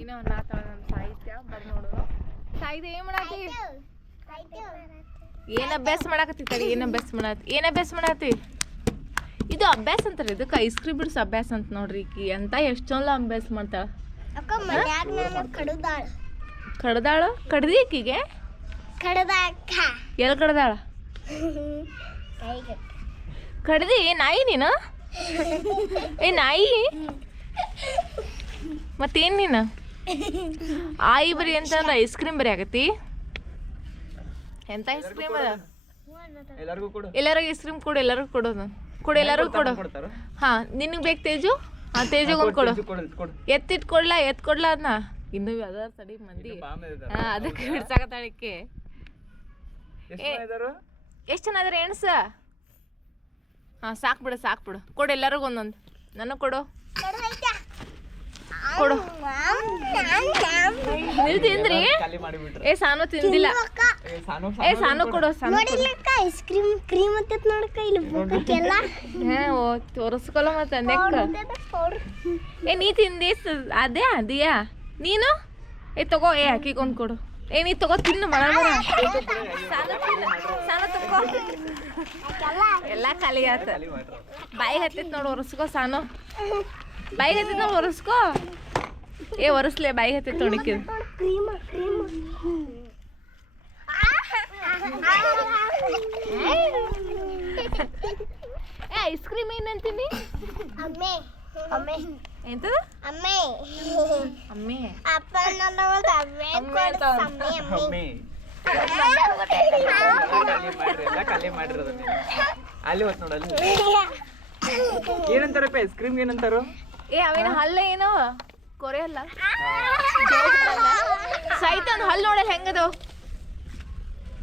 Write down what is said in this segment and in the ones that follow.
ಏನೋ ಅನ್ನತಾಳ ನಮ್ಮ ಸಾಹಿತ್ಯ ಬರ್ರಿ ನೋಡೋಣ. ಸಾಹಿತ್ಯ ಏನ್ ಮಾಡಾತಿ? ಏನ್ ಅಭ್ಯಾಸ ಮಾಡಾಕತ್ತಿ? ತಡಿ, ಏನ್ ಅಭ್ಯಾಸ ಮಾಡಾತಿ? ಇದು ಅಭ್ಯಾಸ ಅಂತಾರೆ, ಇದಕ್ಕೆ ಐಸ್ ಕ್ರೀಮ್ ಬಿಡ್ಸ ಅಭ್ಯಾಸ ಅಂತ ನೋಡ್ರಿ. ಈಕಿ ಅಂತ ಎಷ್ಟೊಂದು ಅಭ್ಯಾಸ ಮಾಡ್ತಾಳ. ಕಡ್ದಾಳ? ಕಡ್ದಿ ಈಕಿಗೆ? ಎಲ್ಲಿ ಕಡ್ದಾಳ? ಕಡ್ದಿ ನಾಯಿ ನೀನು? ಏ ನಾಯಿ ಮತ್ತೇನ್ ನೀನು? ಆಯಿ ಬರಿ ಅಂತಂದ್ರೆ ಐಸ್ ಕ್ರೀಮ್ ಬರಿ ಆಗತ್ತಿ? ಎಂತ ಐಸ್ ಕ್ರೀಮ್ ಅದ? ಎಲ್ಲರಿಗೂ ಐಸ್ ಕ್ರೀಮ್ ಕೊಡು, ಎಲ್ಲರಿಗೂ ಕೊಡೋದು ಎಲ್ಲರಿಗೂ ಕೊಡು. ಹಾ ನಿನಗೆ ಬೇಕು ತೇಜು? ಹಾ ತೇಜುಗೊಂದು ಕೊಡು. ಎತ್ತಿಟ್ಕೊಡ್ಲಾ ಅದನ್ನ? ಇನ್ನೂ ಯಾವ್ದಾರ ತಡಿ ಮಂದಿ. ಹಾ ಅದಕ್ಕೆ ಬಿಡ್ಸಾಕತ್ತಾಳಿಕೆ. ಎಷ್ಟು ಜನ ಇದಾರೆ ಎಣ್ಸ? ಹಾ ಸಾಕು ಬಿಡು ಕೊಡು ಎಲ್ಲರಿಗೂ ಒಂದೊಂದು. ನನಗೆ ಕೊಡು. ನೀವು ತಿಂದ್ರಿ? ಏ ಸಾನು ತಿಂದಿಲ್ಲ. ಏ ಸಾನು ಕೊಡು. ಐಸ್ ಕ್ರೀಮ್ ಅಂತ ನೋಡಕ್ಕ ಇಲ್ಲಿ ಬುಕ್ಕಕ್ಕೆಲ್ಲ ತೋರಿಸ್ಕೊಲ್ಲ ಮತ್ತೆ ನೆಕ್ಕ. ಏ ನೀ ತಿಂದಿ ಅದಿಯಾ ನೀನು? ಏ ತಗೋ, ಏ ಅಕ್ಕಿಗೊಂದು ಕೊಡು. ಏ ನೀ ತಗೋ ತಿನ್ನು ಮರ ಸಾನು ತಗೋ. ಎಲ್ಲ ಖಾಲಿ ಆತ. ಬಾಯಿ ಹತ್ತಿತ್ ನೋಡು, ಒರೆಸ್ಕೋ ಸಾನು. ಬಾಯಿ ಹತ್ತಿತ್ ನೋಡು, ಒರೆಸ್ಕೋ. ಏ ಒರೆಸ್ಲೇ, ಬಾಯಿ ಹತ್ತಿತ್ ನೋಡಿಕ್ಕೆ. ಏ ಐಸ್ ಕ್ರೀಮ್ ಏನಂತೀನಿ? ಎಂತದ? ಅಮ್ಮೆ. ಅಲ್ಲಿ ಹೊತ್ತು ನೋಡಲ್ಲ ಏನಂತಾರಪ್ಪ ಐಸ್ ಕ್ರೀಮ್ ಏನಂತಾರೋ? ಏ ಅವೇನ ಹಲ್ಲ ಏನೋ ಕೊರೆ ಹಲ್ಲ. ಸೈತ ಒಂದು ಹಲ್ಲು ನೋಡಲ್ಲ ಹೆಂಗದವು.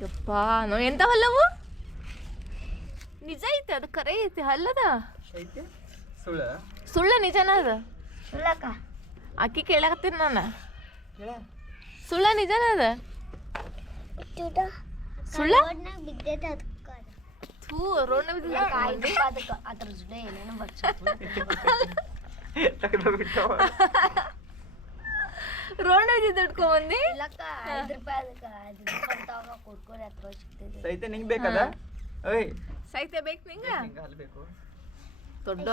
ಯಪ್ಪ ನೋ ಎಂತ ಹಲ್ಲವು? ನಿಜ ಐತೆ ಅದು, ಕರೆ ಐತಿ ಹಲ್ಲದ. ಸುಳ್ಳ ನಿಜನ ಅದ? ಅಕ್ಕಿ ಕೇಳಕತ್ತೀನಿ ನಾನು. ಸುಳ್ಳ ನಿಜನ ಅದ? ಸುಳ್ಳ ಥೂ ರೋಡ್ನ ರೋಡ್ ಇಟ್ಕೊಂಬಂದಿ. ಸೈತೆ ನಿಂಗೆ ಬೇಕದ? ಸೈತೆ ಬೇಕು ನಿಂಗ? ದೊಡ್ಡ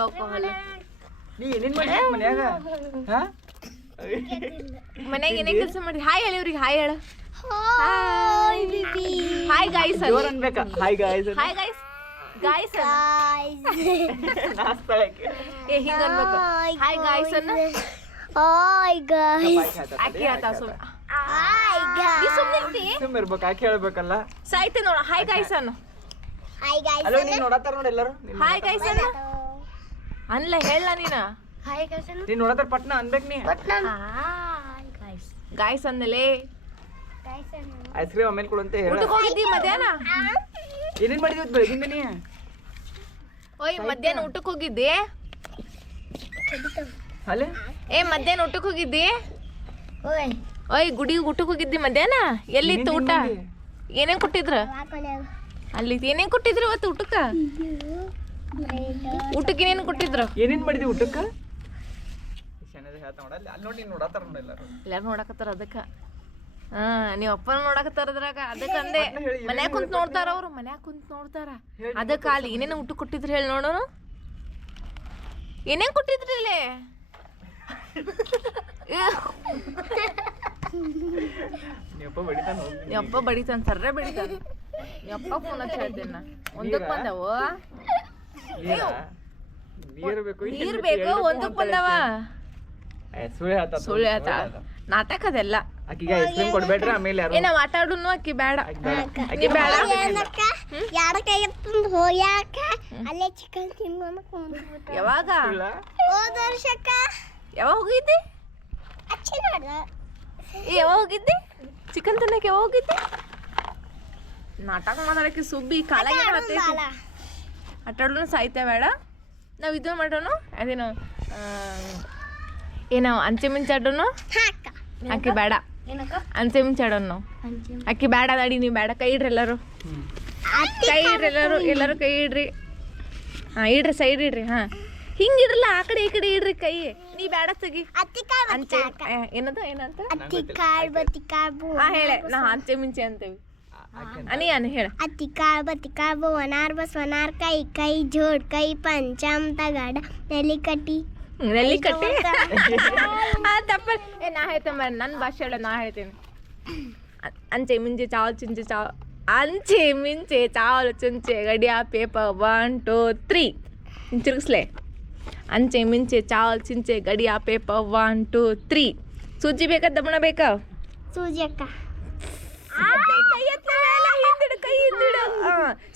ನೀ ಏನೇನ್ ಮಾಡಿ ಮನ್ಯಾಗ? ಮನ್ಯಾಗ ಏನೇ ಕೆಲಸ ಮಾಡಿ? ಹಾಯ್ ಹೇಳಿ ಇವ್ರಿಗೆ. ಹಾಯ್ ಹೇಳ. ಹಾಯ್ ಗಾಯ್ಸ್ ಅನ್ಬೇಕಾ? Hi guys. ಗಾಯ್ಸ್ ಏ ಹಿಂಗ ಅನ್ಬೇಕು. ಹಾಯ್ ಗಾಯ್ಸ್ ಅನ್ನ. ಆಕಿ ಹೇಳ್ತಾ ಸುಮ್ಮನೆ ಇರ್ಬೇಕು, ಆಕಿ ಹೇಳ್ಬೇಕಲ್ಲ. ಸಾಯ್ತೆ ನೋಡ. ಹಾಯ್ ಗಾಯ್ಸ್ ಅನ್ನ. ಅಲ್ಲೋ ನೀನ್ ನೋಡತ್ತಾರ ನೋಡಿ ಎಲ್ಲರೂ. ಹಾಯ್ ಗಾಯ್ಸ್ ಅನ್ನ ಅನ್ಲ ಹೇಳ ನೀನ. ನೀನ್ ನೋಡತ್ತಾರ ಪಟ್ನ ಅನ್ಬೇಕು ನೀ. ಗಾಯ್ಸ್ ಅಂದಲೇ. ಐಸ್ ಕ್ರೀಮ್ ಆಮೇಲೆ ಕೊಡು ಅಂತ ಹೇಳ. ಊಟಕ್ಕೆ ಹೋಗಿದ್ದಿ ಮಧ್ಯಾಹ್ನ? ಏನೇನ್ ಮಾಡಿದ್ವಿ ಬೆಳಗಿಂದ ನೀ? ಓಯ್ ಮಧ್ಯಾಹ್ನ ಊಟಕ್ಕೆ ಹೋಗಿದ್ದಿ? ಅಲ್ಲೇ ಏ ಮಧ್ಯಾಹ್ನ ಊಟಕ್ಕೆ ಹೋಗಿದ್ದಿ? ಓಯ್ ಗುಡಿ ಊಟಕ್ಕೆ ಹೋಗಿದ್ದಿ ಮಧ್ಯಾಹ್ನ? ಎಲ್ಲಿತ್ತು ಊಟ? ಏನೇನ್ ಕೊಟ್ಟಿದ್ರ ಅಲ್ಲಿ? ಏನೇನ್ ಕೊಟ್ಟಿದ್ರು ಇವತ್ತು ಊಟಕ್ಕ? ಊಟಕ್ಕೆ ಏನೇನು ಕೊಟ್ಟಿದ್ರು? ಏನೇನ್ ಮಾಡಿದ್ವಿ ಊಟಕ್ಕ? ಎಲ್ಲಾರು ನೋಡಕತ್ತಾರ ಅದಕ್ಕ. ನೀವ್ ಅಪ್ಪನ ನೋಡಕತ್ತಾರ ಅದ್ರಾಗ. ಅದಕ್ಕ ಅಂದೆ ಮನ್ಯಾಗ ಕುಂತ್ ನೋಡ್ತಾರ ಅವ್ರು. ಮನ್ಯಾಗ ಕುಂತ್ ನೋಡ್ತಾರ ಅದಕ್ಕ. ಅಲ್ಲಿ ಏನೇನು ಊಟ ಕೊಟ್ಟಿದ್ರು ಹೇಳಿ ನೋಡೋಣ. ಏನೇನ್ ಕೊಟ್ಟಿದ್ರಿ ಇಲ್ಲಿ? ಯಪ್ಪ ಬಡಿತಾನ, ಸರ್ರೆ ಬಡಿತಾನ. ಯಪ್ಪ ಫೋನ್ ಹಚ್ಚಿ ಹೇಳ್ತೇನ. ಒಂದಕ್ಕೆ ಬಂದವು ನೀರ್ ಬೇಕು, ಒಂದಕ್ಕೆ ಬಂದವ. ಸುಳ್ಳು ಹೇಳ್ತ ನಾಟಕ ಅದೆಲ್ಲ. ಕೊಡ್ಬೇಡ್ರಿ ಆಮೇಲೆ ನಾವ್ ಆಟ ಆಡುನು. ಅಕ್ಕಿ ಬೇಡ, ಅಕ್ಕಿ ಬೇಡ. ಅಲ್ಲೇ ಚಿಕನ್ ಯಾವಾಗ ಯಾವಾಗ ಹೋಗಿದ್ದಿ? ಯಾವಾಗ ಹೋಗಿದ್ದಿ ಚಿಕನ್ ತಿನ್ನಕ್ಕೆ? ಯಾವಾಗ ಹೋಗಿದ್ದಿ? ನಾಟಕ ಮಾತಾಡಕ್ಕೆ ಸುಬ್ಬಿ ಕಾಲಾಗ ಆಟ ಆಡೋನು. ಸಾಯ್ತೆ ಬೇಡ. ನಾವು ಇದು ಮಾಡೋಣ. ಅದೇನು ಏನೋ ಅಂಚೆ ಮಿಂಚೆ ಆಡೋನು. ಅಕ್ಕಿ ಬೇಡ, ಅಂಚೆ ಮಿಂಚೆ ಆಡೋನು ನಾವು. ಅಕ್ಕಿ ಬೇಡ ಅಡಿ. ನೀವು ಬೇಡ. ಕೈ ಇಡ್ರಿ ಎಲ್ಲರೂ, ಕೈ ಇಡ್ರಿ ಎಲ್ಲರೂ ಕೈ ಇಡ್ರಿ. ಹಾಂ ಇಡ್ರಿ, ಸೈಡ್ ಇಡ್ರಿ. ಹಾಂ ಹಿಂಗೆ ಇಡ್ರಲ್ಲ, ಆ ಕಡೆ ಈ ಕಡೆ ಇಡ್ರಿ ಕೈ. ನೀ ಬೇಡ ತೆಗಿ ಅತ್ತಿಕಾಳ್ ಅಂಚೆ ಏನದ ಏನಂತ ಅತ್ತಿಕಾಳ್ ಬತ್ತಿಕಾಳ್ ಬೋ ಹಾ ಹೇಳೆ ನಾ ಅಂಚೆ ಮಿಂಚೆ ಅಂತೇವಿ ಅನಿ ಹೇಳ ಅತ್ತಿಕಾಳ್ ಬತ್ತಿಕಾಳ್ ಬೋ ವನಾರ್ ಬಸ್ ವನಾರ್ ಕೈ ಕೈ ಜೋಡ್ ಕೈ ಪಂಚಮ್ ತಗಡ ನೆಲಿ ಕಟ್ಟಿ ನೆಲ್ಲಿ ಕಟ್ಟಿ ತಪ್ಪ ನಾ ಹೇಳ್ತೇನೆ ನನ್ನ ಭಾಷೆ ಹೇಳ ನಾ ಹೇಳ್ತೇನೆ ಅಂಚೆ ಮಿಂಚೆ ಚಾವಲ್ ಚಿಂಚೆ ಚಾವ್ ಅಂಚೆ ಮಿಂಚೆ ಚಾವಲ್ ಚುಂಚೆ ಗಡಿಯ ಪೇಪರ್ 1 2 3 ತಿರುಗಿಸ್ಲೆ ಅಂಚೆ ಮಿಂಚೆ ಚಾವಲ್ ಚಿಂಚೆ ಗಡಿಯ ಪೇಪರ್ 1 2 3 ಸೂಜಿ ಬೇಕಾ ದಮಣ ಬೇಕಾ ಸೂಜಿ ಅಕ್ಕ ಕೈ ಹಿಂದಿಡು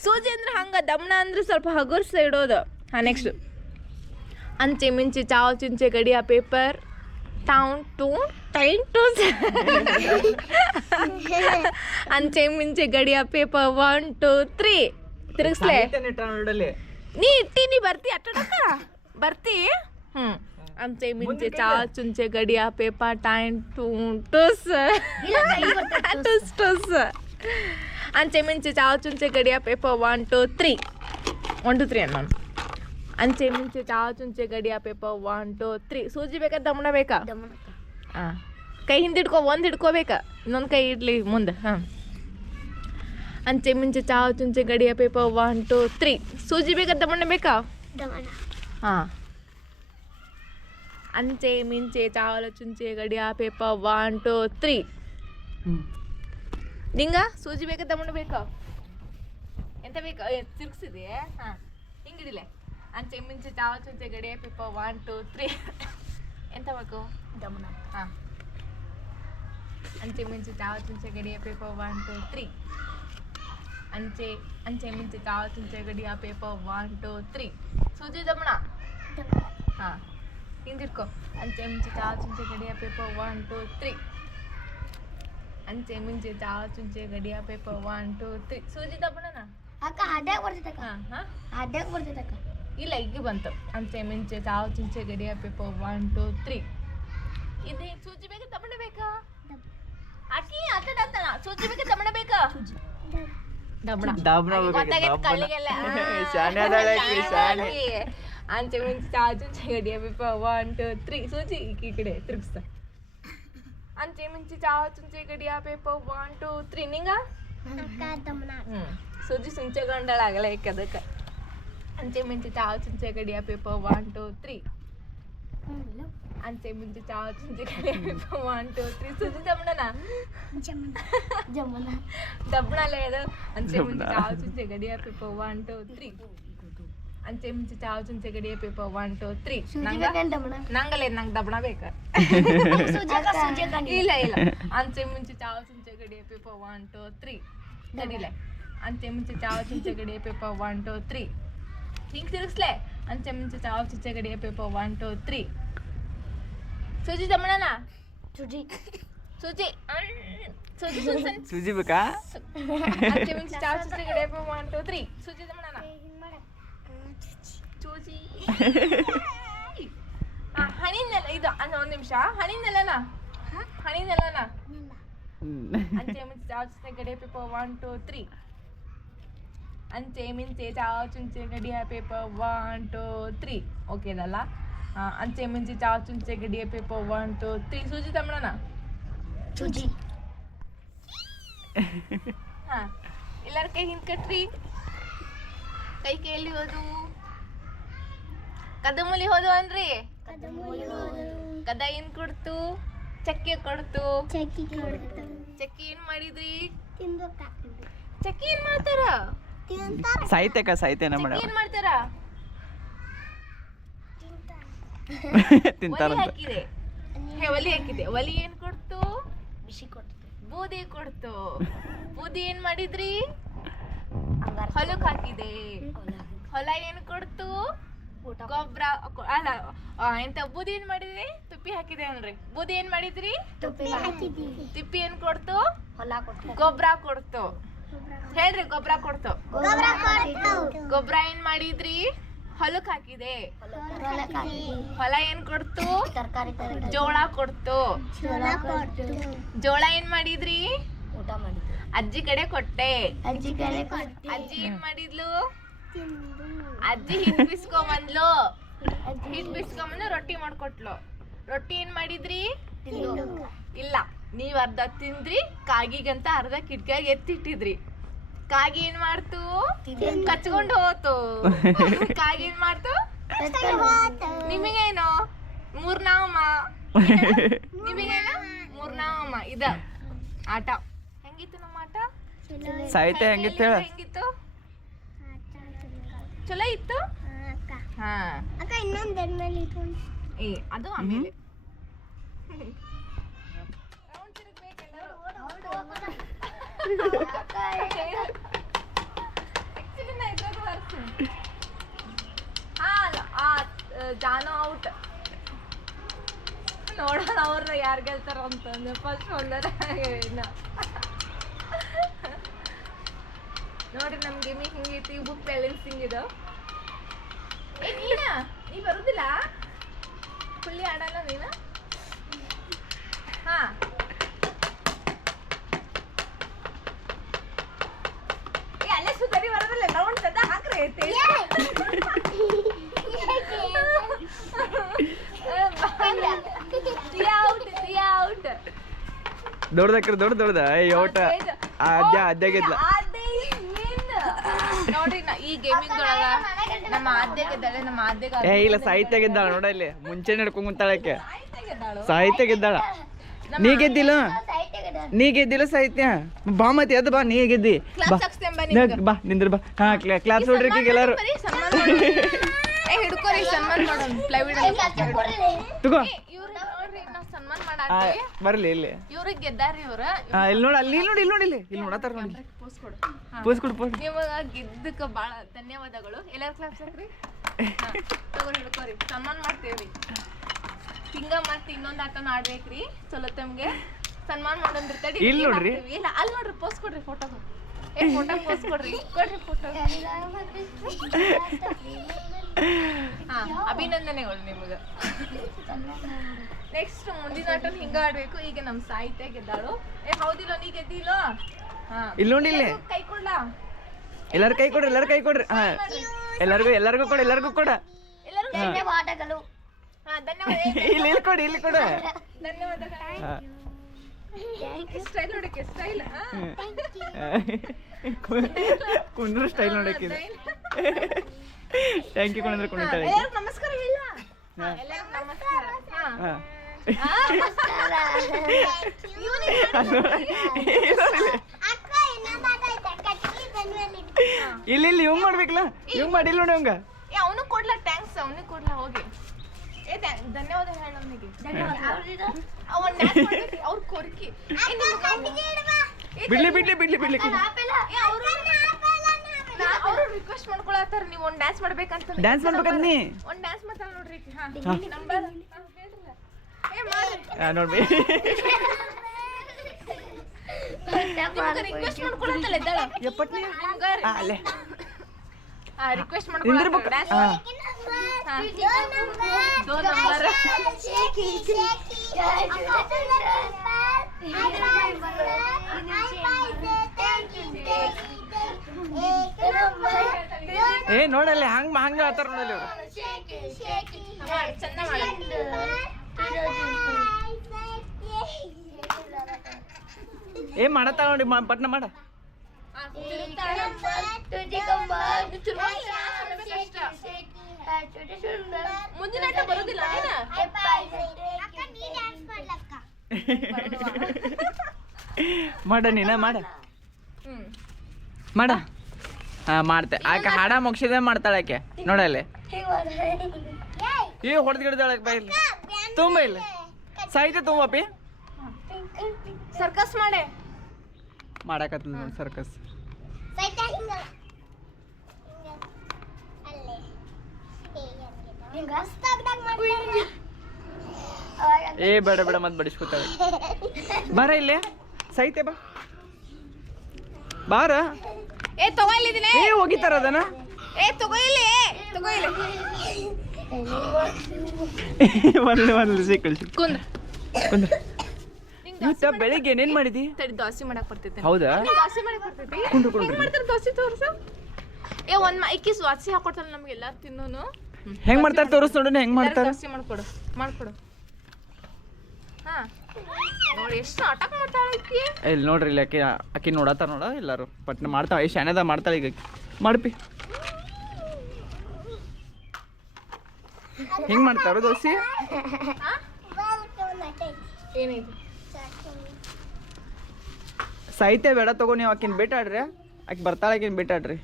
ಸೂಜಿ ಅಂದ್ರೆ ಹಂಗ ದಮಣ ಅಂದ್ರೆ ಸ್ವಲ್ಪ ಹಗುರ್ಸ ಇಡೋದು ಹಾ ನೆಕ್ಸ್ಟ್ ಅಂಚೆ ಮಿಂಚೆ ಚಾವಲ್ ಚಿಂಚೆ ಗಡಿಯ ಪೇಪರ್ ಟೌನ್ ಟು ಟೈನ್ ಟು ಅಂಚೆ ಮಿಂಚೆ ಗಡಿಯ ಪೇಪರ್ 1 2 3 ತಿರುಗಿಸ್ಲೆ ನೋಡಲಿ ನೀ ಇಟ್ಟಿ ನೀ ಬರ್ತಿ ಅಟ್ಟಡಕ್ಕ ಬರ್ತಿ ಅಂಚೆ ಮಿಂಚೆ ಚಾವಲ್ ಚುಂಚೆ ಗಡಿಯ ಪೇಪರ್ ಟೈನ್ ಟು ಟುಸ್ ಟುಸ್ ಟುಸ್ ಅಂಚೆ ಮಿಂಚೆ ಚಾವಲ್ ಚುಂಚೆ ಗಡಿಯ ಪೇಪರ್ 1 2 3 1 2 3 ಅಣ್ಣ ಅಂಚೆ ಮಿಂಚೆ ಚಾವಲ್ ಚುಂಚೆ ಗಡಿಯ ಪೇಪರ್ 1 2 3 ಸೂಜಿ ಬೇಕಾ ದಮಣ ಬೇಕಾ ಹಾಂ ಕೈ ಹಿಂದಿಡ್ಕೊ ಒಂದು ಹಿಡ್ಕೋಬೇಕಾ ಇನ್ನೊಂದು ಕೈ ಇಡ್ಲಿ ಮುಂದೆ ಹಾಂ ಅಂಚೆ ಮಿಂಚೆ ಚಾವಲ್ ಚುಂಚೆ ಗಡಿಯ ಪೇಪರ್ 1 2 3 ಸೂಜಿ ಬೇಕಾ ದಮಣ ಬೇಕಾ ಹಾಂ ಅಂಚೆ ಮಿಂಚೆ ಚಾವಲ ಚುಂಚೆ ಗಡಿಯ ಪೇಪರ್ 1 2 3 ನಿಂಗ ಸೂಜಿ ಬೇಕಾ ದಮಣ ಬೇಕಾ ಎಂತ ಬೇಕಾ ತಿರ್ಗಿಸಿದೆ ಹಾಂ ಹಿಂಗಿಡಿಲೆ ಅಂಚೆ ಮಿಂಚೆ ಚಾವಲ್ ಚುಂಚೆ ಗಡಿಯ ಪೇಪರ್ 1 2 3 ಎಂತ ಬೇಕು ದಮಣ ಹಾಂ ಅಂಚೆ ಮಿಂಚೆ ಚಾವಲ್ ಚುಂಚೆ ಗಡಿಯ ಪೇಪರ್ 1 2 3 ಅಂಚೆ ಮಿಂಚೆ ಚಾವಲ್ ಚುಂಚೆ ಗಡಿಯ ಪೇಪರ್ 1 2 3 ಸೂಜಿ ದಮಣ ಹಾಂ ಹಿಂದಿಡ್ಕೊ ಅಂಚೆ ಮಿಂಚೆ ಚಾವಲ್ ಚುಂಚೆ ಗಡಿಯ ಪೇಪರ್ 1 2 3 ಅಂಚೆ ಮಿಂಚೆ ಚಾವಲ್ ಚುಂಚೆ ಗಡಿಯ ಪೇಪರ್ 1 2 3 ಸೂಜಿ ದಮಣನ ಅಕ್ಕ ಹಡ್ಯಾಗ ಬರ್ತೈತಕ್ಕ ಹಾಂ ಹಾಂ ಹಡ್ಯಾಗ ಬರ್ತೈತಕ್ಕ ಇಲ್ಲ ಈಗ ಬಂತು ಅಂಚೆ ಮಿಂಚೆ ಚಾವಲ್ ಚುಂಚೆ ಗಡಿಯ ಪೇಪರ್ 1 2 3 ಇದು ಸೂಜಿ ಬೇಕಾ ದಮಣ ಬೇಕಾ ಅಕ್ಕಿ ಅತ್ತಡ ಸೂಜಿ ಬೇಕಾ ದಮಣ ಬೇಕಾ ದಮಣ ಗೊತ್ತಾಗೈತೆ ಕಳ್ಳಿಗೆಲ್ಲ ಶಾನೆ ಅದಾಳೆ ಆಕಿ, ಶಾನೆ. ಅಂಚೆ ಮಿಂಚೆ ಚಾವಲ್ ಚುಂಚೆ ಗಡಿಯ ಪೇಪರ್ 1 2 3 ಸೂಜಿ ಈ ಕಡೆ ತಿರುಗಿಸ್ತಾ ಅಂಚೆ ಮಿಂಚೆ ಚಾವಲ್ ಚುಂಚೆ ಗಡಿಯ ಪೇಪರ್ 1 2 3 ನಿಂಗ ಅಕ್ಕ ದಮನ ಸೂಜಿ ಸುಂಚೆ ಗಂಡಳಾಗಲ್ಲ ಏಕೆ ಅದಕ್ಕೆ ಅಂಚೆ ಮಿಂಚೆ ಚಾವಲ್ ಚುಂಚೆ ಗಡಿಯ ಪೇಪರ್ 1 2 3 ಅಂಚೆ ಮಿಂಚೆ ಚಾವಲ್ ಚುಂಚೆ ಗಡಿಯ ಪೇಪರ್ 1 2 3 ಸೂಜಿ ದಮಣನ ಜಮನ ದಬ್ಬಣಲ್ಲೇ ಅದು ಅಂಚೆ ಮಿಂಚೆ ಚಾವಲ್ ಚುಂಚೆ ಗಡಿಯ ಪೇಪರ್ 1 2 3 ಅಂಚೆ ಮಿಂಚೆ ಚಾವಲ್ ಚುಂಚೆ ಗಡಿಯ ಪೇಪರ್ 1 2 3 ನಂಗಲ್ಲ ನಂಗೆ ದಬ್ಬಣ ಬೇಕಾ ಇಲ್ಲ ಇಲ್ಲ ಅಂಚೆ ಮಿಂಚೆ ಚಾವಲ್ ಚುಂಚೆ ಗಡಿಯ ಪೇಪರ್ 1 2 3 ಗಡಿಲೆ ಅಂಚೆ ಮಿಂಚೆ ಚಾವಲ್ ಚುಂಚೆ ಗಡಿಯ ಪೇಪರ್ 1 2 3 ಹಿಂಗೆ ತಿರುಗಿಸ್ಲೆ ಅಂಚೆ ಮಿಂಚೆ ಚಾವಲ್ ಚುಂಚೆ ಗಡಿಯ ಪೇಪರ್ 1 2 3 ಸೂಜಿ ದಮಣನ ಸುಜಿ ಸೂಜಿ ಸೂಜಿ ಸೂಜಿ ಬೇಕಾ ಅಂಚೆ ಮಿಂಚೆ ಚಾವಲ್ ಚುಂಚೆ ಗಡಿಯ ಪೇಪರ್ 1 2 3 ಸೂಜಿ ದಮಣನ ಸೂಜಿ ಹಣಿನೆಲ್ಲ ಇದು ಒಂದು ನಿಮಿಷ ಹಣಿನೆಲ್ಲನ ಹಣಿನೆಲ್ಲನ ಅಂಚೆ ಮಿಂಚೆ ಚಾವಲ್ ಚುಂಚೆ ಗಡಿಯ ಪೇಪರ್ 1 2 3 ಅಂಚೆ ಮಿಂಚೆ ಚಾವಲ್ ಚುಂಚೆ ಗಡಿಯ ಪೇಪರ್ 1 2 3 ಓಕೆ ಇದಲ್ಲ ಅಂಚೆ ಮಿಂಚೆ ಚಾವಲ್ ಚುಂಚೆ ಗಡಿಯ ಪೇಪರ್ 1 2 3 ಸೂಜಿ ತಮ್ಮಣ್ಣ ಸುಜಿ ಹಾಂ ಎಲ್ಲರ ಕೈ ಹಿಂದೆ ಕಟ್ರಿ ಕೈ ಕೈಯಲ್ಲಿ ಹೋದು ಕದಮುಲಿ ಹೋದು ಅನ್ರಿ ಕದ ಏನ್ ಕೊಡ್ತು ಚಕ್ಕೆ ಕೊಡ್ತು ಚಕ್ಕಿ ಕೊಡ್ತು ಚಕ್ಕಿ ಏನ್ ಮಾಡಿದ್ರಿ ತಿನ್ಬೇಕ ಚಕ್ಕಿ ಏನ್ ಮಾಡ್ತಾರ ತಿಂತಾರ ಸಾಹಿತ್ಯಕ ಸಾಹಿತ್ಯನ ಚಕ್ಕಿ ಮೇಡಮ್ ಏನ್ ಮಾಡ್ತಾರ ತಿಂತಾರಂತ ಒಲಿ ಹಾಕಿದೆ ಒಲಿ ಹಾಕಿದೆ ಒಲಿ ಏನ್ ಕೊಡ್ತು ಬಿಸಿ ಕೊಡ್ತು ಬೂದಿ ಕೊಡ್ತು ಬೂದಿ ಏನ್ ಮಾಡಿದ್ರಿ ಹೊಲಕ್ ಹಾಕಿದೆ ಹೊಲ ಏನ್ ಕೊಡ್ತು ಗೊಬ್ಬರ ಅಲ್ಲ ಎಂತ ಬೂದಿ ಏನ್ ಮಾಡಿದ್ರಿ ತುಪ್ಪಿ ಹಾಕಿದೆ ಅನ್ರಿ ಬೂದಿ ಏನ್ ಮಾಡಿದ್ರಿ ತುಪ್ಪಿ ಹಾಕಿದ್ವಿ ತಿಪ್ಪಿ ಏನ್ ಕೊಡ್ತು ಹೊಲ ಕೊಡ್ತು ಗೊಬ್ಬರ ಕೊಡ್ತು ಹೇಳ್ರಿ ಗೊಬ್ಬರ ಕೊಡ್ತು ಗೊಬ್ಬರ ಕೊಡ್ತು ಗೊಬ್ಬರ ಏನ್ ಮಾಡಿದ್ರಿ ಹೊಲಕ್ ಹಾಕಿದೆ ಹೊಲಕ್ಕೆ ಹಾಕಿದ್ವಿ ಹೊಲ ಏನ್ ಕೊಡ್ತು ತರಕಾರಿ ಜೋಳ ಕೊಡ್ತು ಜೋಳ ಕೊಡ್ತು ಜೋಳ ಏನ್ ಮಾಡಿದ್ರಿ ಊಟ ಮಾಡಿದ್ವಿ ಅಜ್ಜಿ ಕಡೆ ಕೊಟ್ಟೆ ಅಜ್ಜಿ ಕಡೆ ಕೊಡ್ತಿ ಅಜ್ಜಿ ಏನ್ ಮಾಡಿದ್ಲು ತಿಂದು ಅಜ್ಜಿ ಹಿಂಬಿಸ್ಕೊಂಬಂದ್ಲು ಹಿಟ್ ಬಿಡ್ಸ್ಕೊಂಬಂದು ರೊಟ್ಟಿ ಮಾಡ್ಕೊಟ್ಲು. ರೊಟ್ಟಿ ಏನ್ ಮಾಡಿದ್ರಿ? ಇಲ್ಲ, ನೀವ್ ಅರ್ಧ ತಿಂದ್ರಿ, ಕಾಗಿಗಂತ ಅರ್ಧ ಕಿಟ್ಕಿಯಾಗ ಎತ್ತಿಟ್ಟಿದ್ರಿ. ಕಾಗಿ ಏನ್ ಮಾಡ್ತು? ಕಚ್ಕೊಂಡು ಹೋತು. ಕಾಗಿ ಏನ್ ಮಾಡ್ತು? ನಿಮಗೇನು? ಮೂರ್ನಾವಮ್ಮ. ನಿಮಗೇನು? ಮೂರ್ನಾವಮ್ಮ. ಇದ ಆಟ. ಹೆಂಗಿತ್ತು ನಮ್ಮ ಆಟ? ಸಾಹಿತ್ಯ ಹೆಂಗಿತ್ತು ಹೇಳ? ಹೆಂಗಿತ್ತು? ಚಲೋ ಇತ್ತು. ಹಾ ಅಕ್ಕ ಇನ್ನೊಂದು ಮೇಲೆ ಏ ಅದು ಆಮೇಲೆ ಜಾನು ಔಟ್. ನೋಡೋಣ ಅವ್ರನ್ನ ಯಾರು ಗೆಲ್ತಾರ ಅಂತಂದ್ರೆ ಫಸ್ಟ್ ಒಂದರ ನೋಡ್ರಿ ನಮ್ ಗೇಮಿಂಗ್ ಹಿಂಗೈತಿ. ಬುಕ್ ಬ್ಯಾಲೆನ್ಸಿಂಗ್ ಇದು. ಏ ನೀ ಬರುದಿಲ್ಲ? ಫುಲ್ಲಿ ಆಡಲ್ಲ ನೀನು? ಹಾ ಅಲ್ಲೇ ಸುತ್ತರಿ ಬರೋದಿಲ್ಲ. ರೌಂಡ್ ಸದ ಹಾಕ್ರಿ. ದೊಡ್ಡದಕ್ರ ದೊಡ್ಡದ ಔಟ. ಅದ್ಯ ಗೆದ್ದ ನೋಡ್ರಿ ಈ ಗೇಮಿಂಗ್ ಒಳಗ ನಮ್ಮ ಆದ್ಯ ಗೆದ್ದಾಳೆ. ನಮ್ಮ ಆದ್ಯಗ ಏ ಇಲ್ಲ, ಸಾಹಿತ್ಯ ಗೆದ್ದಾಳ ನೋಡ ಇಲ್ಲಿ. ಮುಂಚೆ ನಡ್ಕೊಂಡ್ ಕುಂತಾಳಕ್ಕೆ. ಸಾಹಿತ್ಯ ಗೆದ್ದಾಳ. ನೀ ಗೆದ್ದಿಲ್ಲ, ನೀ ಗೆದ್ದಿಲ್ಲ ಸಾಹಿತ್ಯ. ಬಾ ಮತ್ತೆ ಎದ್ದು ಬಾ, ನೀ ಗೆದ್ದಿ. ಬಾ ನಿಂದ್ರ ಬಾ. ಹಾ ಕ್ಲಾಸ್ ನೋಡ್ರಿ ಎಲ್ಲಾರು ಹಿಡ್ಕೋರಿ ಸನ್ಮಾನ ಮಾಡೋಣ. ಪ್ಲೈವುಡ್ ತಗೋ ಸನ್ಮಾನ ಮಾಡಾಕ್ತೀವಿ. ಬರ್ಲಿ ಇಲ್ಲಿ. ಇವ್ರಿಗೆ ಗೆದ್ದಾರಿ ಇವ್ರ. ಇಲ್ಲಿ ನೋಡ, ಅಲ್ಲಿ ಇಲ್ಲಿ ನೋಡಿ, ಇಲ್ಲಿ ನೋಡಿ, ಇಲ್ಲಿ ನೋಡತ್ತಾರ ನೋಡಿ. ಪೋಸ್ ಕೊಡು. ನಿಮಗ ಗೆದ್ದಕ್ಕೆ ಭಾಳ ಧನ್ಯವಾದಗಳು. ಎಲ್ಲಾರು ಕ್ಲಾಸ್ ಹಾಕ್ರಿ. ತಗೋರಿ ಹಿಡ್ಕೋರಿ, ಸನ್ಮಾನ ಮಾಡ್ತೇವ್ರಿ. ಹಿಂಗ ಮತ್ತೆ ಇನ್ನೊಂದು ಆಟನ ಆಡ್ಬೇಕ್ರಿ. ಚಲೋ ತಮ್ಗೆ ಸನ್ಮಾನ ಮಾಡೋದ್ರಿ. ತಡಿ ಇಲ್ಲಿ ನೋಡ್ರಿ. ಇಲ್ಲ ಅಲ್ಲಿ ನೋಡ್ರಿ, ಪೋಸ್ ಕೊಡ್ರಿ. ಫೋಟೋ ಫೋಟೋ ಪೋಸ್ ಕೊಡ್ರಿ. ಕೊಡ್ರಿ ಫೋಟೋ. ಹಾ ಅಭಿನಂದನೆಗಳು ನಿಮಗ. ನೆಕ್ಸ್ಟ್ ಮುಂದಿನ ಆಟ ಹಿಂಗ ಆಡ್ಬೇಕು. ಈಗ ನಮ್ ಸಾಹಿತ್ಯ ಗೆದ್ದಾಳು. ಏ ಹೌದಿಲ್ಲ, ನೀ ಗೆದ್ದಿಲ್ಲ? ಹಾ ಇಲ್ಲಿ ನೋಡಿ, ಇಲ್ಲಿ ಕೈ ಕೊಡ್ಲಾ? ಎಲ್ಲಾರು ಕೈ ಕೊಡ್ರಿ, ಎಲ್ಲಾರು ಕೈ ಕೊಡ್ರಿ. ಹಾ ಎಲ್ಲರಿಗೂ ಕೊಡ, ಎಲ್ಲರಿಗೂ ಕೊಡ. ಎಲ್ಲರೂ ಧನ್ಯವಾದಗಳು. ಹಾ ಧನ್ಯವಾದ. ಇಲ್ಲಿ ಕೊಡಿ, ಇಲ್ಲಿ ಕೊಡ. ಧನ್ಯವಾದಗಳು. ಸ್ಟೈಲ್ ನೋಡಕ್ಕೆ ಸ್ಟೈಲ್. ಕುಂದ್ರ ಸ್ಟೈಲ್ ನೋಡಕ್ಕೆ. ಥ್ಯಾಂಕ್ ಯು ಕುಂದ್ರ ಕುಣಿತಾಳೆ. ಎಲ್ಲರಿಗೂ ನಮಸ್ಕಾರ ಇಲ್ಲ? ಎಲ್ಲರಿಗೂ ನಮಸ್ಕಾರ. ಹಾ ಇಲ್ಲಿ ಇವ್ ಮಾಡ್ಬೇಕಲ್ಲ, ಇವ್ ಮಾಡಿ ಇಲ್ಲಿ ನೋಡಿ ಅವಂಗ. ಏ ಅವನು ಕೊಡ್ಲಾ? ಟ್ಯಾಂಕ್ಸ್ ಅವನಿಗೆ ಕೊಡ್ಲಾ? ಹೋಗಿ ಏ ಧನ್ಯವಾದ ಹೇಳ ಅವನಿಗೆ. ಅವನ್ ಅವ್ರ ಕೊರ್ಕಿ. ಬಿಡ್ಲಿ ಅವರು ರಿಕ್ವೆಸ್ಟ್ ಮಾಡ್ಕೊಳತ್ತಾರ ನೀವು ಒಂದ್ ಡ್ಯಾನ್ಸ್ ಮಾಡ್ಬೇಕಂತ. ಡ್ಯಾನ್ಸ್ ಮಾಡ್ಬೇಕಂತ ನೀ ಒಂದ್ ಡ್ಯಾನ್ಸ್ ಮಾಡ್ತಾಳ ನೋಡ್ರಿ. ನಂಬರ್ ನೋಡ್ಬಿ. ರಿಕ್ವೆಸ್ಟ್ ಮಾಡ್ಕೊಳತ್ತಲ್ಲ ಇದ್ದಾಳ. ಎಪ್ಪಟ್ನಿ ಅಲ್ಲೇ ರಿಕ್ವೆಸ್ಟ್ ಮಾಡ್ಕೊಳತ್ತಾರ ಡ್ಯಾನ್ಸ್. दो नंबर ಏ ನೋಡಲ್ಲಿ ಹಂಗ ಆತರ ನೋಡಲ್ಲಿ ಚಂದ ಮಾಡ. ಏ ಮಾಡತ್ತ ನೋಡಿ, ಪಟ್ನ ಮಾಡ. ಮುಂದಿನ ಆಟ ಬರುದಿಲ್ಲ. ಮಾಡ ನೀನ ಮಾಡ ಮಾಡ. ಹಾ ಮಾಡ್ತೆ. ಆಕೆ ಹಾಡ ಮುಗಿಸಿದೆ ಮಾಡ್ತಾಳೆ ಆಕೆ. ನೋಡಲ್ಲಿ ಈ ಹೊಡೆದ್ ಗಿಡದಾಳಕ್ಕೆ ಬಾ. ಇಲ್ಲಿ ತುಂಬ ಇಲ್ಲ ಸಾಹಿತ್ಯ ತುಂಬಪ್ಪಿ. ಸರ್ಕಸ್ ಮಾಡೆ ಮಾಡಕತ್ತಲ್ಲ ನೋಡಿ ಸರ್ಕಸ್. ಏ ಬೇಡ ಬೇಡ ಮತ್ ಬಡಿಸ್ಕೊತಾಳೆ. ಬಾರ ಇಲ್ಲೇ ಸಾಹಿತ್ಯ ಬಾ ಬಾರ. ಏ ತಗೊಳ್ಳಿದಿನೇ. ಏ ಹೋಗಿತಾರ ಅದನ್ನ. ಏ ತಗೊಳ್ಳಿ ತಗೊಳ್ಳಿ. ಒಂದು ಸಿಕ್ಕಳು ಕುಂದ್ರ ಕುಂದ್ರ. ಇವತ್ತ ಬೆಳಿಗ್ಗೆ ಏನೇನ್ ಮಾಡಿದಿ? ತಡಿ ದೋಸೆ ಮಾಡಕ್ ಬರ್ತೈತೆ. ಹೌದಾ? ದೋಸೆ ಮಾಡಕ್ ಬರ್ತೈತಿ. ಕುಂಡ್ರು ಕುಂಡ್ರು ಹೆಂಗ್ ಮಾಡ್ತಾರ ದೋಸೆ ತೋರ್ಸು. ಏ ಒಂದ್ ಇಕ್ಕಿ ದೋಸೆ ಹಾಕೊಡ್ತಾರ ನಮ್ಗೆಲ್ಲ ತಿನ್ನೋನು. ಹೆಂಗ್ ಮಾಡ್ತಾರೆ ತೋರಿಸ್ ನೋಡೋಣ ಹೆಂಗ್ ಮಾಡ್ತಾರೆ. ಕಸಿ ಮಾಡ್ಕೊಡು ಮಾಡ್ಕೊಡು. ಹಾ ನೋಡಿ ಎಷ್ಟು ನಾಟಕ ಮಾಡ್ತಾಳೆ ಆಕಿ. ಇಲ್ಲಿ ನೋಡ್ರಿ ಇಲ್ಲಿ ಆಕಿ ನೋಡತ್ತಾರ ನೋಡ ಎಲ್ಲಾರು ಪಟ್ನ ಮಾಡ್ತಾವ. ಈ ಶಾಣೆದ ಮಾಡ್ತಾಳೆ ಈಗ ಮಾಡ್ಪಿ. ಹೆಂಗ್ ಮಾಡ್ತಾರ ದೋಸಿ? ಏನೈತಿ ಸಾಹಿತ್ಯ ಬೇಡ ತಗೋ, ನೀವು ಆಕಿನ ಬೇಟಾಡ್ರಿ. ಆಕಿ ಬರ್ತಾಳೆ, ಆಕಿನ ಬೇಟಾಡ್ರಿ.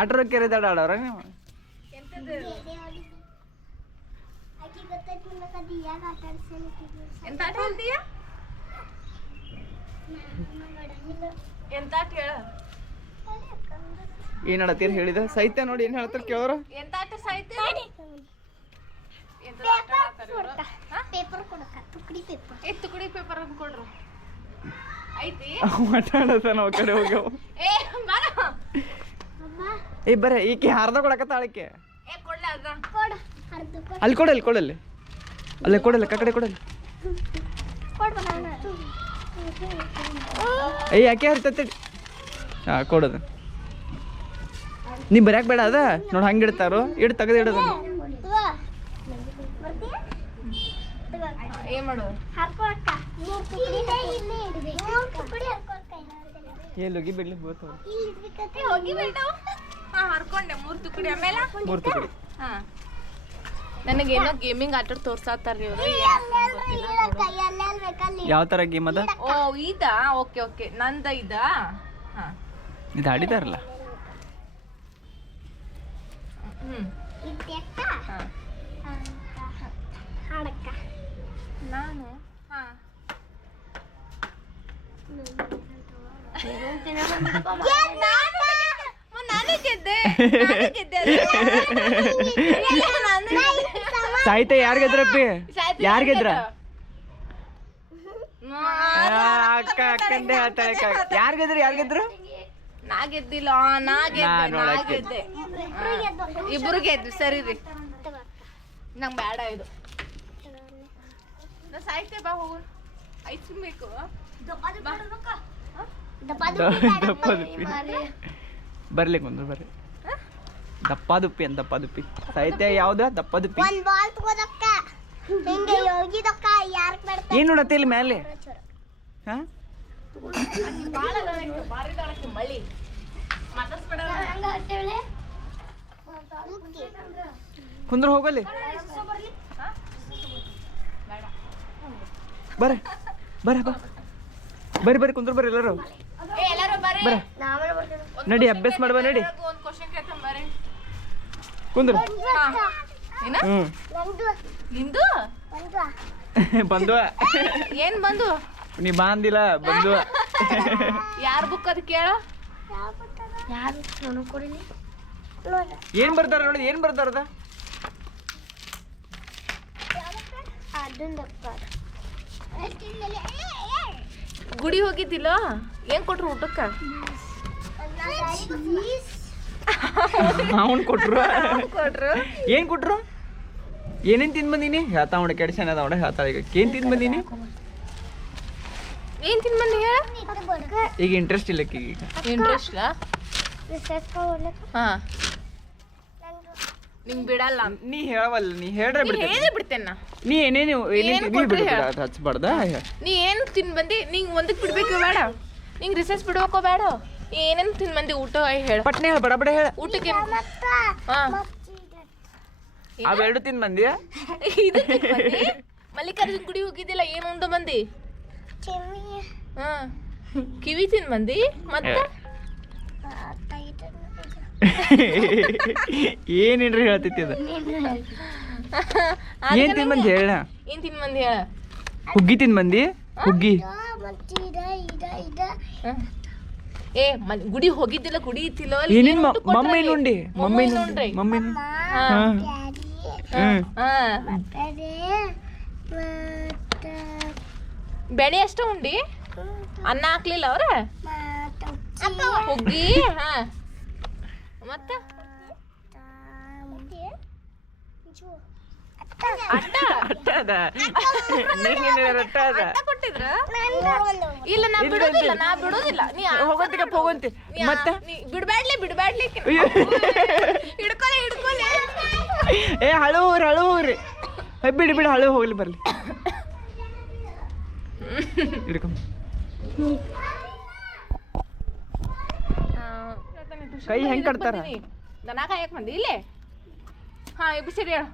ಆಟ್ರ ಕೆರೆದಾಡ ಆಡವ್ರ ನೀವು? ಎಂತ ಆಟ ಹೇಳ್ತೀಯ? ಎಂತ ಆಟ ಹೇಳ? ಏನ್ ಆಡತ್ತೀರಿ ಹೇಳಿದ? ಸಾಹಿತ್ಯ ನೋಡಿ ಏನ್ ಹೇಳ್ತಾರ ಕೇಳೋರ. ಎಂತ ಆಟ ಸಾಹಿತ್ಯ? ತುಕಡಿ ಪೇಪರ್ ಅಂತ ಕೊಡ್ರು ಐತಿ. ಆಟ ಆಡತ್ತ ನಾವು ಕಡೆ ಹೋಗ್ಯಾವ. ಏ ಬಾರ ಏ ಬರೇ ಈಕಿ ಹಾರ್ದ ಕೊಡಕತ್ತಾಳಕ್ಕೆ. ಏ ಕೊಡ್ಲ ಅದ ಅಲ್ಲಿ ಕೊಡಲ್ಲಿ ಕೊಡಲ್ಲಿ ಅಲ್ಲೇ ಕೊಡಲ್ಲ ಕಡೆ ಕೊಡಲ್ಲಿ. ಏ ಯಾಕೆ ಹರ್ತತಿ? ಹಾ ಕೊಡೋದು. ನೀ ಬರ್ಯಾಕ ಬೇಡ ಅದ ನೋಡಿ ಹಂಗೆ ಇಡ್ತಾರೋ ಇಡ್ ತೆಗೆದು ಇಡೋದು. ಏನ್ ಮಾಡೋದು? ಎಲ್ಲೋಗಿ ಬಿಡ್ಲಿ ಬೋತಾವ. ಹೋಗಿ ಬಿಡ್ತಾವ. ಹಾ ಹರ್ಕೊಂಡೆ 3 ತುಕಡಿ ಆಮೇಲೆ 3 ತುಕಡಿ. ಹಾ ನನಗೇನೋ ಗೇಮಿಂಗ್ ಆಟ ತೋರ್ಸಾತಾರ್ರಿ ಇವರು. ಯಾವ ತರ ಗೇಮ್ ಅದ? ಓ ಇದಾ? ಓಕೆ ಓಕೆ ನಂದ ಇದಾ? ಹಾ ಇದು ಆಡಿದಾರಲ್ಲ. ನಾನು ಹಾ ನಾನೇ ಗೆದ್ದೆ. ಸಾಹಿತ್ಯ ಯಾರ್ ಗೆದ್ರಪ್ಪಿ? ಯಾರ್ ಗೆದ್ರ? ಅಕ್ಕ ಅಕ್ಕಂದೆ ಹೇಳ್ತಾಳೆ. ಯಾರ್ ಗೆದ್ರು? ಯಾರ್ ಗೆದ್ರು? ನಾ ಗೆದ್ದಿಲ್ಲ. ನಾ ಗೆದ್ದೆ. ಇಬ್ರು ಗೆದ್ವಿ. ಸರಿ ರೀ ನಂಗೆ ಬೇಡ ಇದು. ನಾ ಸಾಹಿತ್ಯ ಬಾ ಹೋಗು. ಐಸ್ ಬೇಕು. ಬರ್ಲಿ ಕುಂದ್ರು ಬರ್ರಿ. ದಪ್ಪ ದುಪ್ಪಿ ಅಂತ ದಪ್ಪ ದುಪ್ಪಿ. ಸಾಹಿತ್ಯ ಯಾವ್ದ? ದಪ್ಪ ದುಪ್ಪಿ. ಏನ್ ನೋಡತ್ತೆ ಇಲ್ಲಿ ಮೇಲೆ? ಹಾ ಕುಂದ್ರ ಹೋಗಲ್ಲಿ. ಬರ್ರಿ ಬರ್ರಿ ಬಾ ಬರ್ರಿ ಬರ್ರಿ ಕುಂದ್ರ ಬರ್ರಿ ಎಲ್ಲರೂ ಬರ್ರಿ. ನಡಿ ಅಭ್ಯಾಸ ಮಾಡ್ಬಾ ನಡಿ. ಕುಂದ್ರ. ನಿಂದು ಬಂದು ಏನ್ ಬಂದು? ನೀ ಬಾಂದಿಲ್ಲ ಬಂದು. ಯಾರ ಬುಕ್ ಅದ್ ಕೇಳ. ಏನ್ ಬರ್ತಾರ ನೋಡಿ? ಏನ್ ಬರ್ತಾರದ? ಗುಡಿ ಹೋಗಿದ್ದಿಲ್ಲ? ಏನ್ ಕೊಟ್ರು ಊಟಕ್ಕ? ಅವನ್ ಕೊಟ್ರು. ಕೊಟ್ರು ಏನ್ ಕೊಟ್ರು? ಏನೇನ್ ತಿಂದ್ ಬಂದೀನಿ? ಹೇಳ್ತಾ ನೋಡ ಕೆಡ್ಸನ ಅದ ನೋಡ ಹೇಳ್ತಾ. ಈಗ ಏನ್ ತಿಂದ್ ಬಂದೀನಿ? ಏನ್ ತಿಂದ್ ಬಂದಿ ಹೇಳ? ಈಗ ಇಂಟ್ರೆಸ್ಟ್ ಇಲ್ಲ ಈಗ. ಇಂಟ್ರೆಸ್ಟ್ ಇಲ್ಲ. ಹಾ ನಿಂಗ್ ಬಿಡಲ್ಲ. ನೀ ಹೇಳವಲ್ಲ. ನೀ ಹೇಳ್ರೆ ಬಿಡ್ತೇನೆ. ಹೇಳೇ ಬಿಡ್ತೇನ. ನೀ ಏನೇನು ಹಚ್ಬಾರ್ದ. ನೀ ಏನ್ ತಿನ್ ಬಂದಿ? ನಿಂಗ್ ಒಂದಕ್ ಬಿಡ್ಬೇಕು ಬೇಡ? ನಿಂಗ್ ರಿಸರ್ಚ್ ಬಿಡ್ಬೇಕೋ ಬೇಡ? ಏನೇನ್ ತಿನ್ ಬಂದಿ ಊಟ ಹೇಳ. ಪಟ್ನೆ ಹೇಳ ಬಡ ಬಡ ಹೇಳ. ಊಟಕ್ಕೆ ಹಾ ಅವೆರಡು ತಿಂದ್ ಬಂದಿಯಾ? ಇದು ಮಲ್ಲಿಕಾರ್ಜುನ್ ಗುಡಿ ಹೋಗಿದ್ದಿಲ್ಲ? ಏನ್ ಉಂಡು ಬಂದಿ? ಹಾ ಕಿವಿ ತಿನ್ ಬಂದಿ. ಮತ್ತೆ ಏನೇನ್ರಿ ಹೇಳ್ತೈತಿ ಅದ? ಏನ್ ತಿನ್ ಬಂದಿ ಹೇಳ? ಏನ್ ತಿನ್ ಬಂದಿ ಹೇಳ? ಹುಗ್ಗಿ ತಿನ್ ಬಂದಿ? ಹುಗ್ಗಿ. ಏ ಗುಡಿ ಹೋಗಿದ್ದಿಲ್ಲ? ಗುಡಿ ಇತ್ತಿಲ್ಲ? ಏನೇನ್ ಮಮ್ಮಿ ನುಂಡಿ? ಮಮ್ಮಿ ನುಂಡಿ. ಮಮ್ಮಿ ಬೆಳೆ ಅಷ್ಟ ಉಂಡಿ? ಅನ್ನ ಹಾಕ್ಲಿಲ್ಲ ಅವ್ರ? ಹುಗ್ಗಿ. ಹಾ ಮತ್ತ ಅಟ್ಟ ಅಟ್ಟ ಅದ ನೀನ್ ಅಟ್ಟ ಅದ ಅಟ್ಟ ಕೊಟ್ಟಿದ್ರ ಇಲ್ಲ ನಾ ಬಿಡೋದಿಲ್ಲ ನೀ ಹೋಗಂತಿ ಮತ್ತೆ ಬಿಡ್ಬ್ಯಾಡ್ಲಿ ಹಿಡ್ಕೊಲೆ ಏ ಹಳೂರಿ ಬಿಡಿ ಹಳು ಹೋಗ್ಲಿ ಬರ್ಲಿ ಹಿಡ್ಕೊಂಡ್ ಕೈ ಹೆಂಗ್ ಕಟ್ತಾರ ದನ ಕಾಯಕ್ ಬಂದಿ ಇಲ್ಲೇ ಹಾ ಎಬ್ಬಿಸಿರಿ ಹೇಳು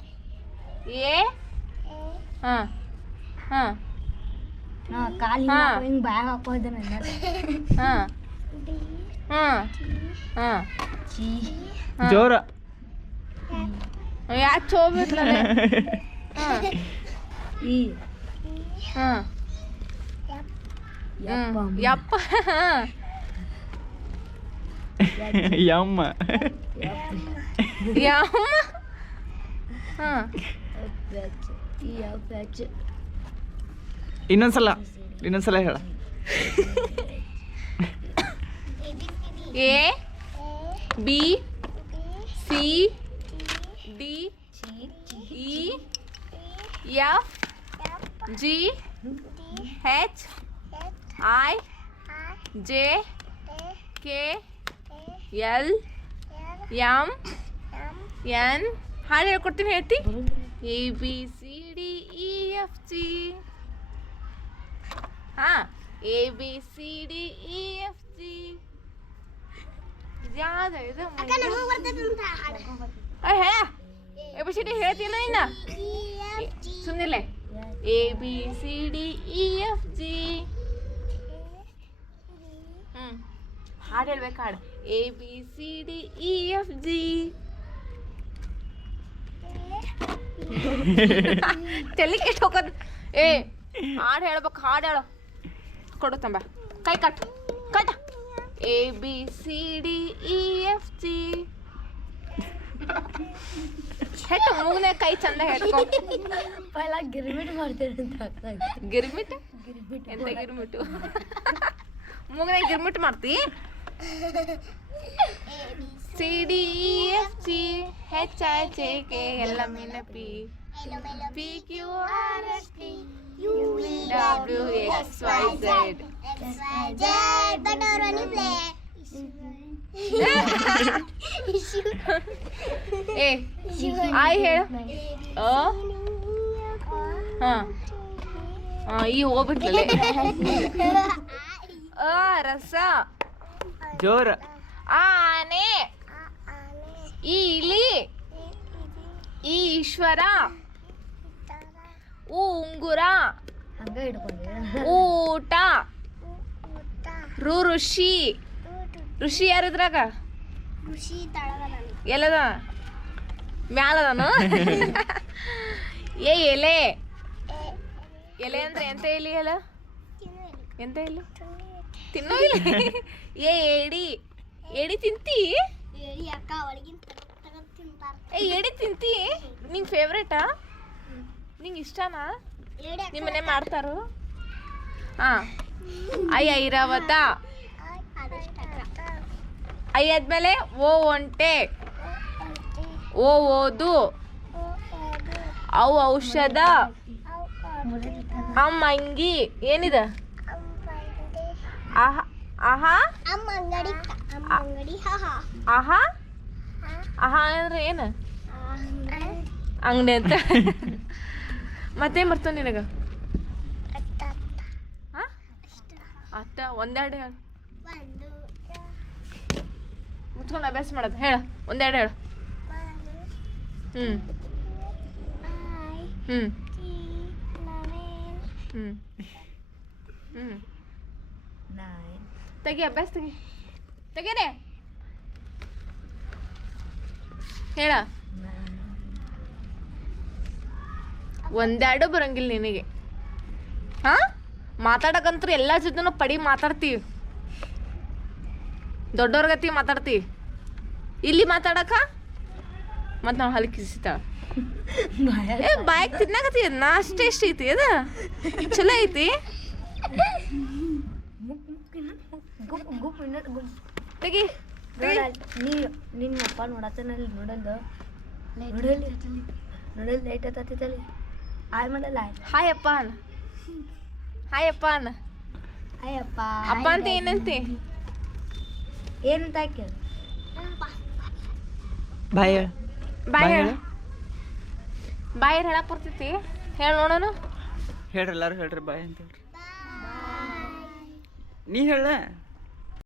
ಏ ಹಾ ಹಾ ಕಾಲಿ ಹಿಂಗ್ ಬ್ಯಾಗ್ ಹಾಕೋದ ಹಾ ಹಾ ಹಾ ಜೋರ ಯಾಕೆ ಚೋಬಿಟ್ಲ ಹಾ ಹಾ ಯಪ್ಪ ಯಮ್ಮ ಹಾ ಇನ್ನೊಂದ್ಸಲ ಹೇಳ A B C D E F G H I J K L M N ಹಾಡು ಹೇಳ್ಕೊಡ್ತೀನಿ ಹೇಳ್ತಿ A B C D E F G ಹಾ A B C D E F G ಯಾವ್ದು ಇದು ಹೇಳ ಎ ಬಿ ಸಿ ಡಿ ಹೇಳ್ತಿಲ್ಲ ಇನ್ನ ಸುಮ್ಮನಿಲ್ಲ A B C D E F G ಹಾಡು ಹೇಳ್ಬೇಕು ಹಾಡು A B C D E F G ತಲೆ ಕೆಟ್ಟು ಹೋಗೋದು ಏ ಹಾಡು ಹೇಳ್ಬೇಕು ಹಾಡು ಹೇಳು ಕೊಡು ತಂಬ ಕೈ ಕಟ್ A B C D E F G ಹೆಟ್ಟು ಮೂಗನೆ ಕೈ ಚಂದ ಹೆಟ್ಕೊ ಪೈಲ ಗಿರ್ಮಿಟ್ ಮಾಡ್ತೇನೆ ಗಿರ್ಮಿಟ್ ಎಂತ ಗಿರ್ಮಿಟು ಮೂಗನೆ ಗಿರ್ಮಿಟ್ ಮಾಡ್ತಿ C D E F G H I J K L M N P P Q R S T W X Y Z ಏ ಆಯ್ ಹೇಳು ಈ ಹೋಗ್ಬಿಟ್ಲೇ ರಸ ಜೋರ ಆನೆ ಈ ಇಲಿ ಈ ಈಶ್ವರ ಉಂಗುರ ಊಟ ಋಷಿ ಋಷಿ ಯಾರಿದ್ರಾಗ ಎಲ್ಲದ ಮ್ಯಾಲದನು ಏ ಎಲೆ ಅಂದ್ರೆ ಎಂತ ಎಲಿ ಅಲ್ಲ ಎಂತ ಎಲೆ ತಿನ್ನೋ ಇಲ್ಲ ಏ ಏಡಿ ತಿಂತಿ ಏ ಏಡಿ ತಿಂತಿ ನಿಂಗೆ ಫೇವ್ರೇಟಾ ನಿಂಗೆ ಇಷ್ಟನಾ ನಿಮ್ಮ ಮನೆ ಮಾಡ್ತಾರು ಹಾಂ ಐರಾವತ ಐ ಆದ್ಮೇಲೆ ಓ ಒಂಟೆ ಓ ಓದು ಅವು ಔಷಧ ಅಮ್ಮ ಅಂಗಿ ಏನಿದೆ ಆಹಾ ಆಹಾ ಆಹಾ ಆಹಾ ಅಂದ್ರೆ ಏನು ಅಂಗಡಿ ಅಂತ ಮತ್ತೇನು ಬರ್ತದೆ ನಿನಗ ಅಷ್ಟ ಒಂದೆರಡು ಹೇಳು ಮುಚ್ಕೊಂಡು ಅಭ್ಯಾಸ ಮಾಡೋದು ಹೇಳ ಒಂದೆರಡು ಹೇಳು ತೆಗಿ ಅಭ್ಯಾಸ ತೆಗೀರಿ ಹೇಳ ಒಂದೆರಡು ಬರಂಗಿಲ್ಲ ನಿನಗೆ ಹಾ ಮಾತಾಡಕಂತ್ರು ಎಲ್ಲ ಜೊತೆನೂ ಪಡಿ ಮಾತಾಡ್ತೀವಿ ದೊಡ್ಡವ್ರ ಗತಿ ಮಾತಾಡ್ತೀವಿ ಇಲ್ಲಿ ಮಾತಾಡಕ ಮತ್ತು ನಾವು ಹಲ್ಲು ಕಿಸಿತಾಳ ಏ ಬಾಯ್ಗೆ ತಿನ್ನಾಕತ್ತಿ ನಾ ಅಷ್ಟು ಎಷ್ಟು ಐತಿ ಅದ ಚಲೋ ಐತಿ ತೆಗಿ ನಿನ್ನ ಅಪ್ಪ ನೋಡತ್ತನಲ್ಲಿ ನೋಡಲ್ಲ ನೋಡಲಿ ನೋಡಿ ಲೈಟ್ ಹತ್ತೈತಲ್ಲಿ ಆಯ್ ಮಾಡಲ್ಲ ಹಾಯ್ ಅಪ್ಪ ಅನ್ನ ಹಾಯ್ ಅಪ್ಪ ಅನ್ನ ಅಯ್ಯಪ್ಪ ಅಪ್ಪ ಅಂತ ಏನಂತೆ ಏನಂತ ಹಾಕಿ ಬಾಯ್ ಬಾಯ್ ಹೇಳ ಬಾಯ್ ಹೇಳಕ್ ಬರ್ತೈತಿ ಹೇಳ ನೋಡೋಣ ಹೇಳ್ರಿ ಎಲ್ಲಾರು ಹೇಳ್ರಿ ಬಾಯ್ ಅಂತ ಹೇಳ್ರಿ ನೀ ಹೇಳ